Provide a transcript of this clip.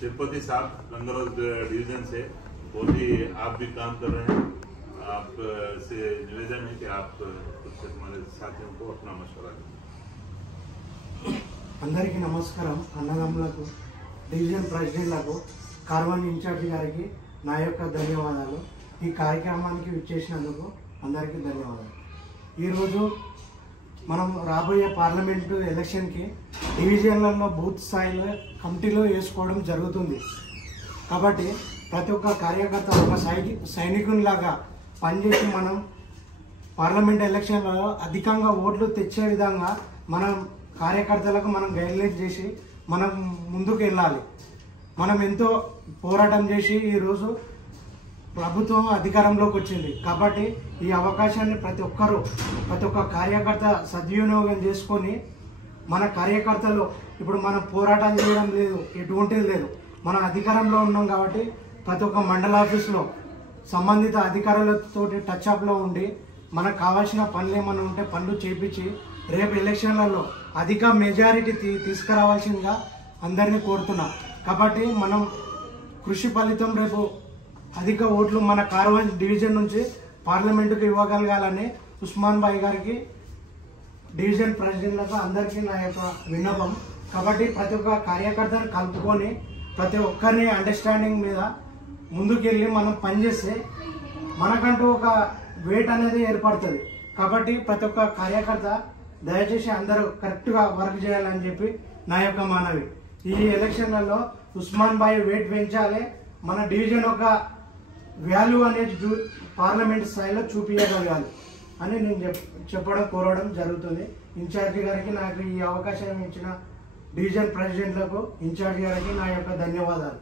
तिरुपति साहब गंगारोज डिवीजन से बहुत ही आप भी काम कर रहे हैं। आप से निवेदन है कि आप कुछ हमारे साथियों को अपना मशवरा दें। అందరికీ నమస్కారం। అన్నదమ్ములకు డివిజన్ ప్రెసిడెంట్లకు కార్వాన్ ఇన్ఛార్జి గారికి నా యొక్క ధన్యవాదాలు। ఈ కార్యక్రమానికి విచ్చేసినందుకు అందరికీ ధన్యవాదాలు। ఈరోజు మనం రాబోయే పార్లమెంటు ఎలక్షన్కి డివిజన్లలో బూత్ స్థాయిలో కమిటీలు వేసుకోవడం జరుగుతుంది కాబట్టి ప్రతి ఒక్క కార్యకర్త ఒక సైనికునిలాగా పనిచేసి మనం పార్లమెంట్ ఎలక్షన్లలో అధికంగా ఓట్లు తెచ్చే విధంగా మనం కార్యకర్తలకు మనం గైడ్లైన్ చేసి మనం ముందుకు వెళ్ళాలి। మనం ఎంతో పోరాటం చేసి ఈరోజు ప్రభుత్వం అధికారంలోకి వచ్చింది కాబట్టి ఈ అవకాశాన్ని ప్రతి ఒక్క కార్యకర్త సద్వినియోగం చేసుకొని మన కార్యకర్తలు ఇప్పుడు మనం పోరాటం చేయడం లేదు, ఎటువంటిది లేదు, మనం అధికారంలో ఉన్నాం కాబట్టి ప్రతి ఒక్క మండల ఆఫీస్లో సంబంధిత అధికారులతో టచ్అప్లో ఉండి మనకు కావాల్సిన పనులు ఏమైనా ఉంటే పనులు చేపించి రేపు ఎలక్షన్లలో అధిక మెజారిటీ తీసుకురావాల్సిందిగా అందరినీ కోరుతున్నా। కాబట్టి మనం కృషి ఫలితం రేపు అధిక ఓట్లు మన కార్వాన్ డివిజన్ నుంచి పార్లమెంటుకు ఇవ్వగలగాలని ఉస్మాన్ భాయ్ గారికి డివిజన్ ప్రెసిడెంట్లకు అందరికీ నా యొక్క విన్నపం। కాబట్టి ప్రతి ఒక్క కార్యకర్తను కలుపుకొని ప్రతి ఒక్కరిని అండర్స్టాండింగ్ మీద ముందుకెళ్ళి మనం పనిచేస్తే మనకంటూ ఒక వెయిట్ అనేది ఏర్పడుతుంది। కాబట్టి ప్రతి ఒక్క కార్యకర్త దయచేసి అందరూ కరెక్ట్గా వర్క్ చేయాలని చెప్పి నా యొక్క మనవి। ఈ ఎలక్షన్లలో ఉస్మాన్ భాయ్ వెయిట్ పెంచాలి, మన డివిజన్ ఒక వాల్యూ అనేది పార్లమెంట్ స్థాయిలో చూపించగలగాలి అని నేను కోరడం జరుగుతుంది। ఇన్ఛార్జి గారికి నాకు ఈ అవకాశం ఇచ్చిన డివిజన్ ప్రెసిడెంట్లకు ఇన్ఛార్జి గారికి నా యొక్క ధన్యవాదాలు।